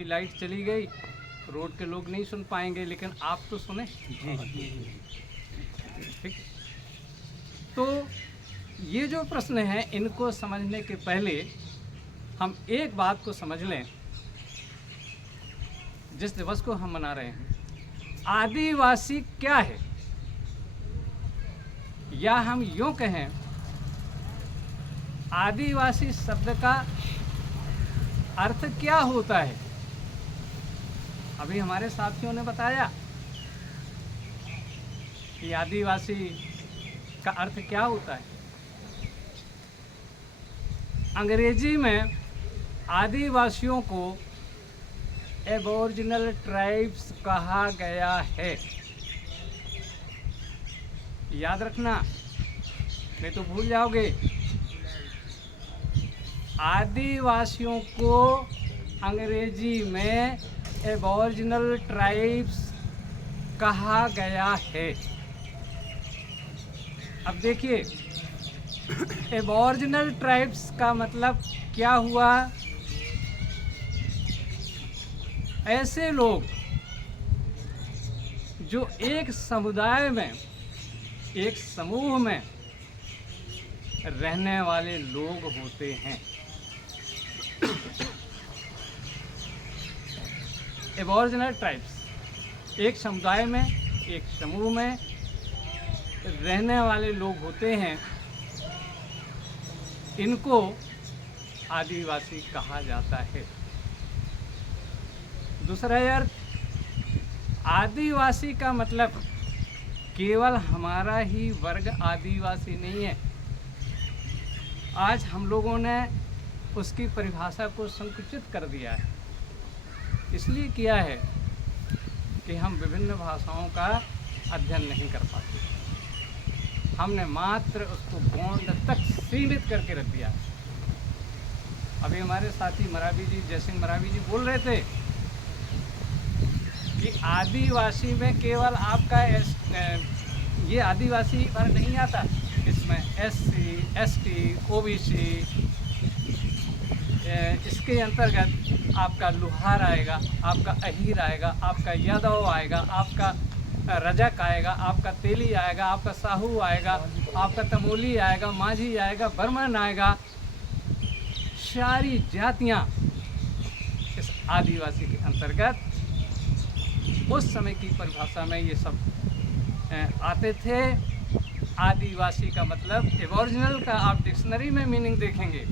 आपकी लाइट चली गई, रोड के लोग नहीं सुन पाएंगे, लेकिन आप तो सुने। ठीक। तो ये जो प्रश्न है, इनको समझने के पहले हम एक बात को समझ लें। जिस दिवस को हम मना रहे हैं, आदिवासी क्या है, या हम यूं कहें, आदिवासी शब्द का अर्थ क्या होता है। अभी हमारे साथियों ने बताया कि आदिवासी का अर्थ क्या होता है। अंग्रेजी में आदिवासियों को एबोरिजिनल ट्राइब्स कहा गया है। याद रखना, नहीं तो भूल जाओगे। आदिवासियों को अंग्रेजी में एबोरिजिनल ट्राइब्स कहा गया है। अब देखिए, एबोरिजिनल ट्राइब्स का मतलब क्या हुआ। ऐसे लोग जो एक समुदाय में, एक समूह में रहने वाले लोग होते हैं। एबोरिजिनल ट्राइब्स एक समुदाय में, एक समूह में रहने वाले लोग होते हैं। इनको आदिवासी कहा जाता है। दूसरा अर्थ, आदिवासी का मतलब केवल हमारा ही वर्ग आदिवासी नहीं है। आज हम लोगों ने उसकी परिभाषा को संकुचित कर दिया है। इसलिए किया है कि हम विभिन्न भाषाओं का अध्ययन नहीं कर पाते। हमने मात्र उसको गोंड तक सीमित करके रख दिया। अभी हमारे साथी मरावी जी, जयसिंह मरावी जी बोल रहे थे कि आदिवासी में केवल आपका ये आदिवासी पर नहीं आता, इसमें SC, ST, OBC, इसके अंतर्गत आपका लुहार आएगा, आपका अहीर आएगा, आपका यादव आएगा, आपका रजक आएगा, आपका तेली आएगा, आपका साहू आएगा, आपका तमोली आएगा, माझी आएगा, बर्मन आएगा। सारी जातियां इस आदिवासी के अंतर्गत उस समय की परिभाषा में ये सब आते थे। आदिवासी का मतलब, एबोरिजिनल का आप डिक्शनरी में मीनिंग देखेंगे,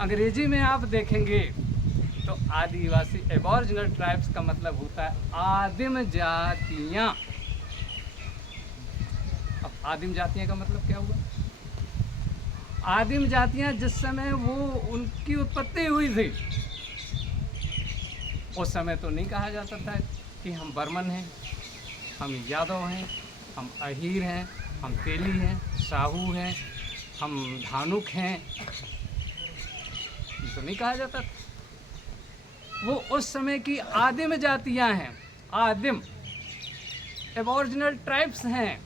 अंग्रेजी में आप देखेंगे तो आदिवासी, एबोरिजिनल ट्राइब्स का मतलब होता है आदिम जातियां। अब आदिम जातियां का मतलब क्या हुआ। आदिम जातियां जिस समय वो उनकी उत्पत्ति हुई थी, उस समय तो नहीं कहा जाता था कि हम बर्मन हैं, हम यादव हैं, हम अहीर हैं, हम तेली हैं, साहू हैं, हम धानुक हैं, ये तो नहीं कहा जाता था। वो उस समय की आदिम जातियां हैं, आदिम एबोरिजिनल ट्राइब्स हैं,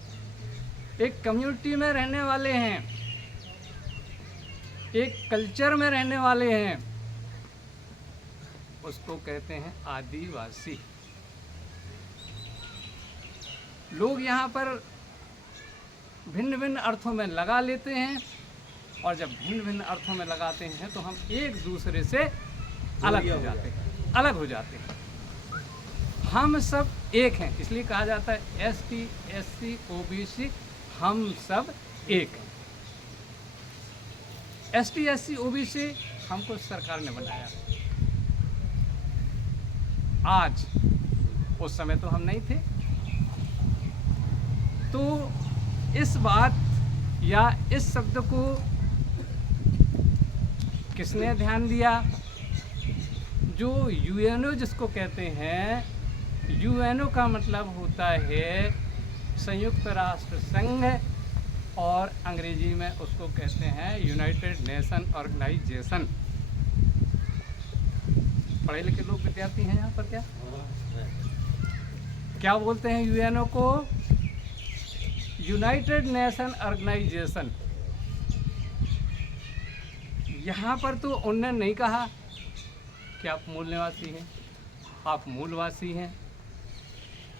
एक कम्युनिटी में रहने वाले हैं, एक कल्चर में रहने वाले हैं, उसको कहते हैं आदिवासी। लोग यहाँ पर भिन्न भिन्न अर्थों में लगा लेते हैं, और जब भिन्न भिन्न अर्थों में लगाते हैं तो हम एक दूसरे से अलग हो जाते हैं, हम सब एक हैं, इसलिए कहा जाता है ST, SC, OBC, हम सब एक हैं। ST, SC, OBC हमको सरकार ने बनाया। आज, उस समय तो हम नहीं थे। तो इस बात या इस शब्द को किसने ध्यान दिया। जो UNO जिसको कहते हैं, UNO का मतलब होता है संयुक्त राष्ट्र संघ, और अंग्रेजी में उसको कहते हैं यूनाइटेड नेशन ऑर्गेनाइजेशन। पढ़े लिखे लोग विद्यार्थी हैं यहाँ पर क्या बोलते हैं UNO को, यूनाइटेड नेशन ऑर्गेनाइजेशन। यहाँ पर तो उन्होंने नहीं कहा कि आप मूल निवासी हैं, आप मूलवासी हैं।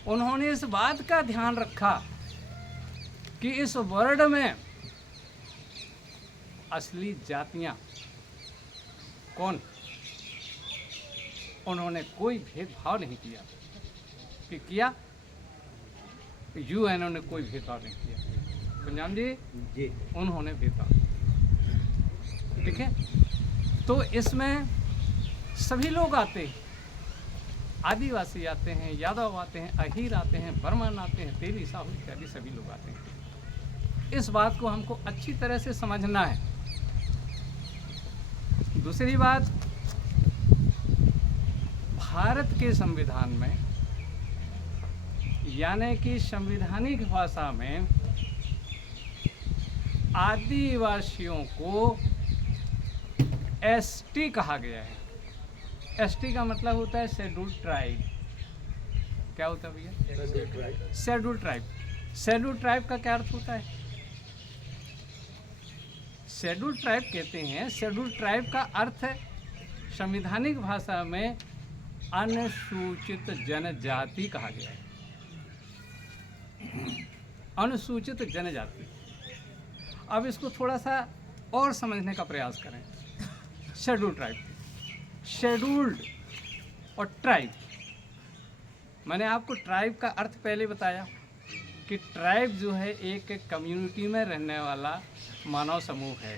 उन्होंने इस बात का ध्यान रखा कि इस वर्ल्ड में असली जातियां कौन। उन्होंने कोई भेदभाव नहीं किया कि किया, यूएनओ ने कोई भेदभाव नहीं किया। पंजाब जी उन्होंने भेदभाव, ठीक है। तो इसमें सभी लोग आते हैं, आदिवासी आते हैं, यादव आते हैं, अहीर आते हैं, बर्मन आते हैं, तेली, साहू इत्यादि सभी लोग आते हैं। इस बात को हमको अच्छी तरह से समझना है। दूसरी बात, भारत के संविधान में यानी कि संवैधानिक भाषा में आदिवासियों को एसटी कहा गया है। एसटी का मतलब होता है शेड्यूल्ड ट्राइब। क्या होता है भैया? Scheduled tribe. शेड्यूल्ड ट्राइब का क्या अर्थ होता है? शेड्यूल्ड ट्राइब कहते हैं, शेड्यूल्ड ट्राइब का अर्थ है संवैधानिक भाषा में अनुसूचित जनजाति कहा गया है। अनुसूचित जनजाति। अब इसको थोड़ा सा और समझने का प्रयास करें। शेड्यूल्ड ट्राइब, शेड्यूल्ड और ट्राइब, मैंने आपको ट्राइब का अर्थ पहले बताया कि ट्राइब जो है एक कम्युनिटी में रहने वाला मानव समूह है।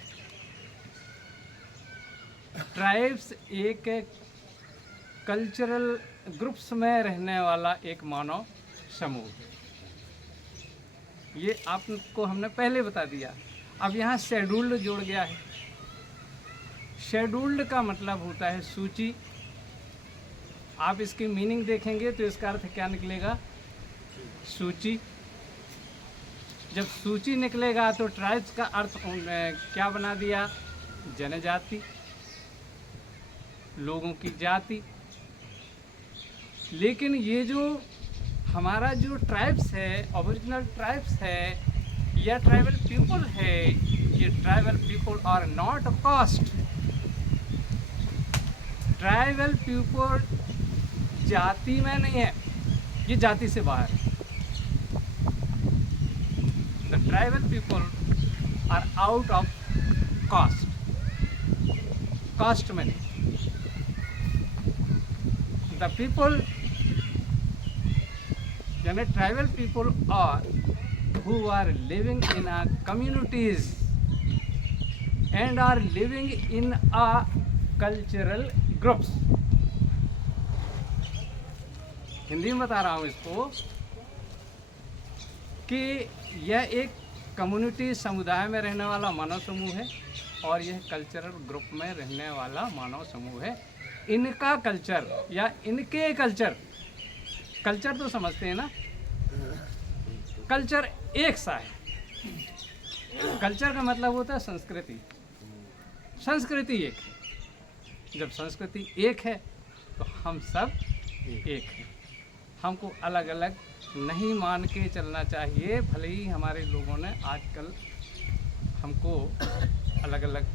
ट्राइब्स एक कल्चरल ग्रुप्स में रहने वाला एक मानव समूह है। ये आपको हमने पहले बता दिया। अब यहाँ शेड्यूल्ड जोड़ गया है। शेड्यूल्ड का मतलब होता है सूची। आप इसकी मीनिंग देखेंगे तो इसका अर्थ क्या निकलेगा? सूची। जब सूची निकलेगा तो ट्राइब्स का अर्थ क्या बना दिया? जनजाति, लोगों की जाति। लेकिन ये जो हमारा जो ट्राइब्स है, ओरिजिनल ट्राइब्स है या ट्राइबल पीपल है, ये tribal people are not caste. Tribal people जाति में नहीं है, ये जाति से बाहर है। The tribal people are out of caste, caste में नहीं। द पीपल यानी tribal people are who are living in a communities and are living in a cultural groups। Hindi में बता रहा हूँ इसको कि यह एक कम्युनिटी समुदाय में रहने वाला मानव समूह है और यह कल्चरल ग्रुप में रहने वाला मानव समूह है। इनका कल्चर या इनके कल्चर, कल्चर तो समझते हैं ना, कल्चर एक सा है। कल्चर का मतलब होता है संस्कृति। संस्कृति एक है। जब संस्कृति एक है तो हम सब एक हैं। हमको अलग अलग नहीं मान के चलना चाहिए। भले ही हमारे लोगों ने आजकल हमको अलग अलग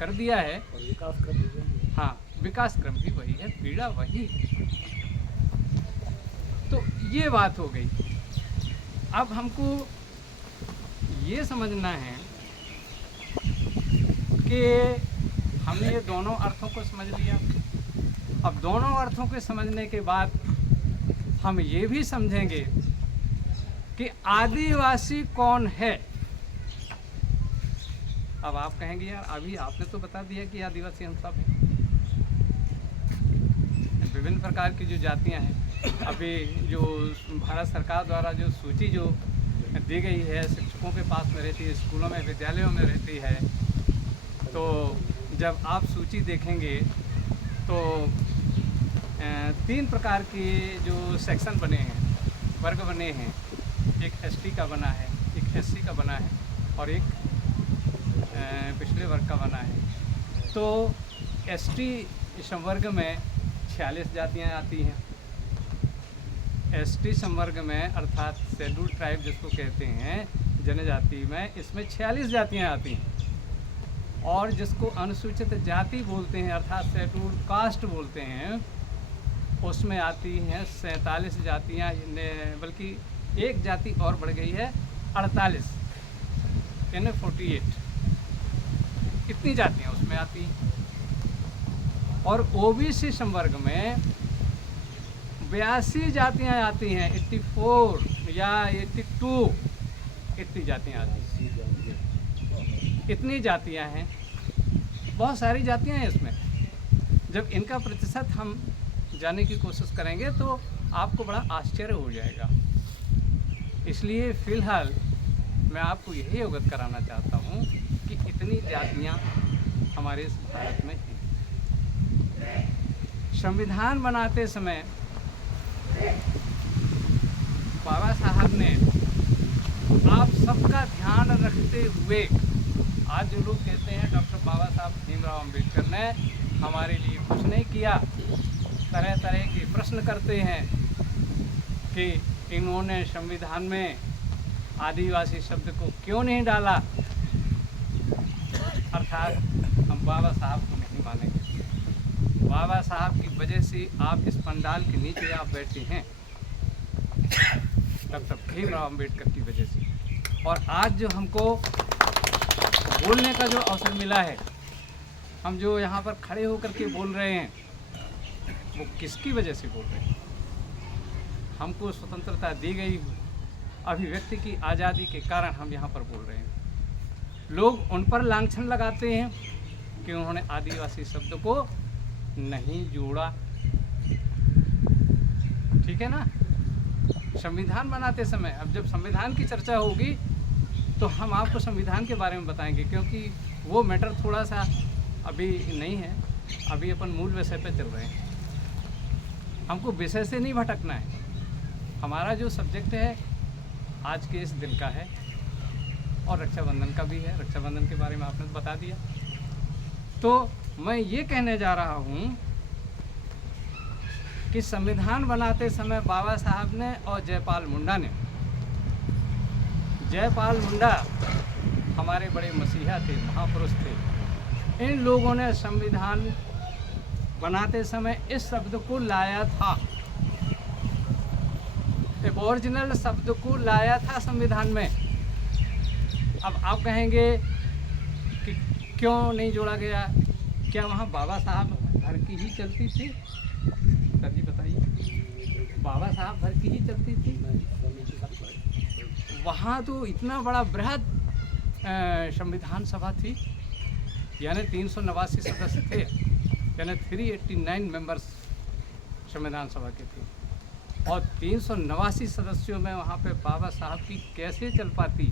कर दिया है और विकास क्रम, हाँ विकास क्रम भी वही है, पीड़ा वही है। तो ये बात हो गई। अब हमको ये समझना है कि हमने ये दोनों अर्थों को समझ लिया। अब दोनों अर्थों को समझने के बाद हम ये भी समझेंगे कि आदिवासी कौन है। अब आप कहेंगे यार अभी आपने तो बता दिया कि आदिवासी हम सब हैं। विभिन्न प्रकार की जो जातियां हैं, अभी जो भारत सरकार द्वारा जो सूची जो दी गई है, शिक्षकों के पास में रहती है, स्कूलों में, विद्यालयों में रहती है। तो जब आप सूची देखेंगे तो 3 प्रकार के जो सेक्शन बने हैं, वर्ग बने हैं। एक एसटी का बना है, एक एससी का बना है और एक पिछड़े वर्ग का बना है। तो एसटी संवर्ग में 46 जातियाँ आती हैं। एसटी संवर्ग में अर्थात शेड्यूल्ड ट्राइब जिसको कहते हैं जनजाति में, इसमें 46 जातियाँ आती हैं। और जिसको अनुसूचित जाति बोलते हैं अर्थात शेड्यूल्ड कास्ट बोलते हैं, उसमें आती हैं 47 जातियाँ, बल्कि एक जाति और बढ़ गई है 48, यानी 48, इतनी जातियाँ उसमें आती हैं। और ओबीसी संवर्ग में 82 जातियाँ आती हैं, 84 या 82, इतनी जातियाँ आती हैं। इतनी जातियाँ हैं, बहुत सारी जातियाँ हैं इसमें। जब इनका प्रतिशत हम जानने की कोशिश करेंगे तो आपको बड़ा आश्चर्य हो जाएगा। इसलिए फ़िलहाल मैं आपको यही अवगत कराना चाहता हूँ कि इतनी जातियाँ हमारे इस भारत में हैं। संविधान बनाते समय बाबा साहब ने आप सबका ध्यान रखते हुए, आज जो लोग कहते हैं डॉक्टर बाबा साहब भीमराव अंबेडकर ने हमारे लिए कुछ नहीं किया, तरह तरह के प्रश्न करते हैं कि इन्होंने संविधान में आदिवासी शब्द को क्यों नहीं डाला, अर्थात हम बाबा साहब को नहीं मानेंगे। बाबा साहब की वजह से आप इस पंडाल के नीचे आप बैठे हैं, डॉक्टर भीमराव अंबेडकर की वजह से। और आज जो हमको बोलने का जो अवसर मिला है, हम जो यहाँ पर खड़े होकर के बोल रहे हैं, वो किसकी वजह से बोल रहे हैं? हमको स्वतंत्रता दी गई अभिव्यक्ति की आज़ादी के कारण हम यहाँ पर बोल रहे हैं। लोग उन पर लांछन लगाते हैं कि उन्होंने आदिवासी शब्द को नहीं जोड़ा, ठीक है ना। संविधान बनाते समय, अब जब संविधान की चर्चा होगी तो हम आपको संविधान के बारे में बताएंगे, क्योंकि वो मैटर थोड़ा सा अभी नहीं है, अभी अपन मूल विषय पे चल रहे हैं। हमको विषय से नहीं भटकना है। हमारा जो सब्जेक्ट है आज के इस दिन का है और रक्षाबंधन का भी है। रक्षाबंधन के बारे में आपने तो बता दिया। तो मैं ये कहने जा रहा हूँ कि संविधान बनाते समय बाबा साहब ने और जयपाल मुंडा ने, जयपाल मुंडा हमारे बड़े मसीहा थे, महापुरुष थे। इन लोगों ने संविधान बनाते समय इस शब्द को लाया था, ओरिजिनल शब्द को लाया था संविधान में। अब आप कहेंगे कि क्यों नहीं जोड़ा गया, क्या वहाँ बाबा साहब भर की ही चलती थी? सर जी बताइए, बाबा साहब भर की ही चलती थी? वहाँ तो इतना बड़ा बृहद संविधान सभा थी, यानी 389 सदस्य थे, यानी 389 मेंबर्स संविधान सभा के थे। और 389 सदस्यों में वहाँ पे बाबा साहब की कैसे चल पाती?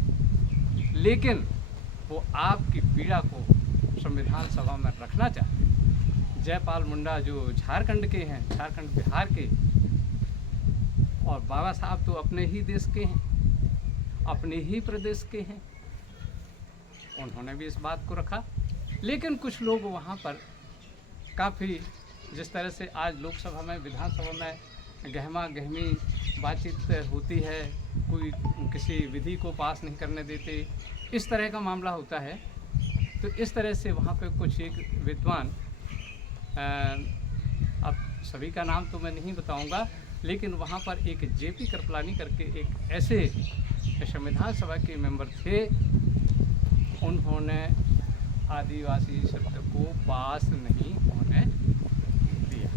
लेकिन वो आपकी पीड़ा को संविधान सभा में रखना चाहते। जयपाल मुंडा जो झारखंड के हैं, झारखंड बिहार के, और बाबा साहब तो अपने ही देश के हैं, अपने ही प्रदेश के हैं, उन्होंने भी इस बात को रखा। लेकिन कुछ लोग वहाँ पर काफ़ी, जिस तरह से आज लोकसभा में, विधानसभा में गहमा गहमी बातचीत होती है, कोई किसी विधि को पास नहीं करने देते, इस तरह का मामला होता है। तो इस तरह से वहाँ पे कुछ एक विद्वान, अब सभी का नाम तो मैं नहीं बताऊंगा, लेकिन वहाँ पर एक जेपी कृपलानी करके एक ऐसे संविधान सभा के मेंबर थे, उन्होंने आदिवासी शब्द को पास नहीं होने दिया,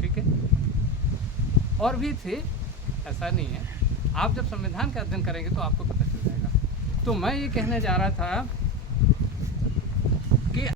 ठीक है। और भी थे, ऐसा नहीं है। आप जब संविधान का अध्ययन करेंगे तो आपको पता चल जाएगा। तो मैं ये कहने जा रहा था